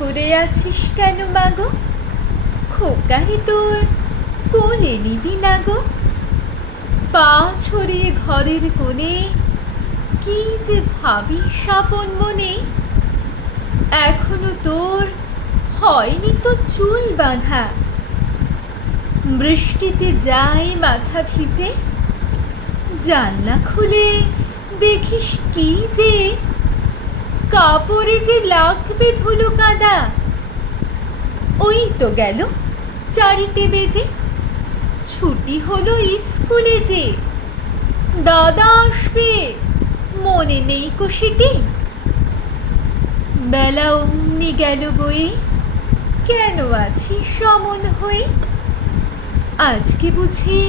করে আছিস কেন মাগো? খোকারে তোর কোলে নিবি না গো? পা ছড়িয়ে ঘরের কোণে কি যে ভাবিস আপন মনে। এখনো তোর হয়নি তো চুল বাঁধা, বৃষ্টিতে যায় মাথা ভিজে। জানলা খুলে দেখিস কি যে কাপড়ে যে লাগবে ধুলো কাদা। ওই তো গেল 4টে বেজে, ছুটি হলো স্কুলে যে। দাদা আসবে মনে নেই কো সেটি। বেলা অমনি গেল বয়ে, কেন আছিস অমন হয়ে? আজকে বুঝি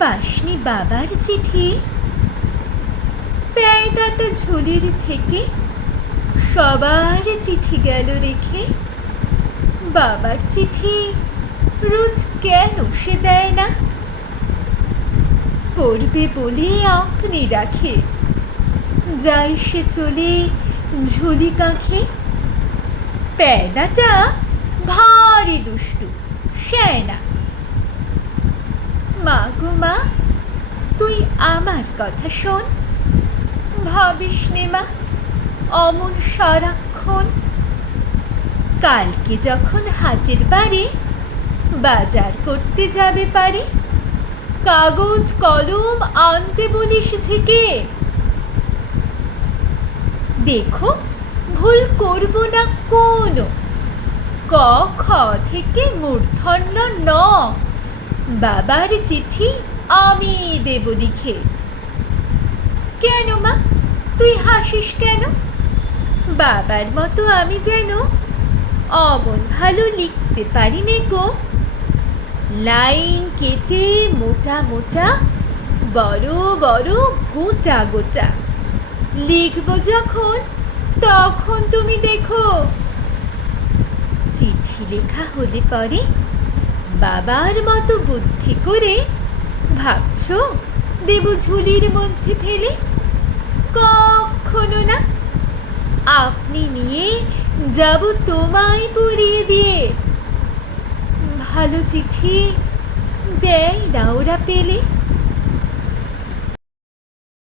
পাসনি বাবার চিঠি? প্যায়দাটা ঝুলির থেকে সবার চিঠি গেল রেখে। বাবার চিঠি রোজ কেন সে দেয় না? পড়বে বলে আপনি রাখে, যায় সে চলে ঝুলি কাঁখে। প্যায়দাটা ভারী দুষ্টু শ্যায়না। মা গো মা, তুই আমার কথা শোন। ভাবিস নে মা অমন সারাক্ষণ। কালকে যখন হাটের বারে বাজার করতে যাবে পারে, কাগজ কলম আনতে বলিস ঝেঁকে। দেখো ভুল করব না কোনো, ক খ থেকে মূর্ধন্য ন বাবার চিঠি আমি দেব লিখে। কেন মা তুই হাসিস কেন? বাবার মতো আমি যেন অমন ভালো লিখতে পারি নে গো। লাইন কেটে মোটা মোটা, বড় বড় গোটা গোটা লিখব যখন, তখন তুমি দেখো। চিঠি লেখা হলে পরে বাবার মতো বুদ্ধি করে ভাবছ দেব ঝুলির মধ্যে ফেলে? কখনো না। আপনি নিয়ে যাব তোমায় পরিয়ে দিয়ে। ভালো চিঠি দেয় না ওরা পেলে।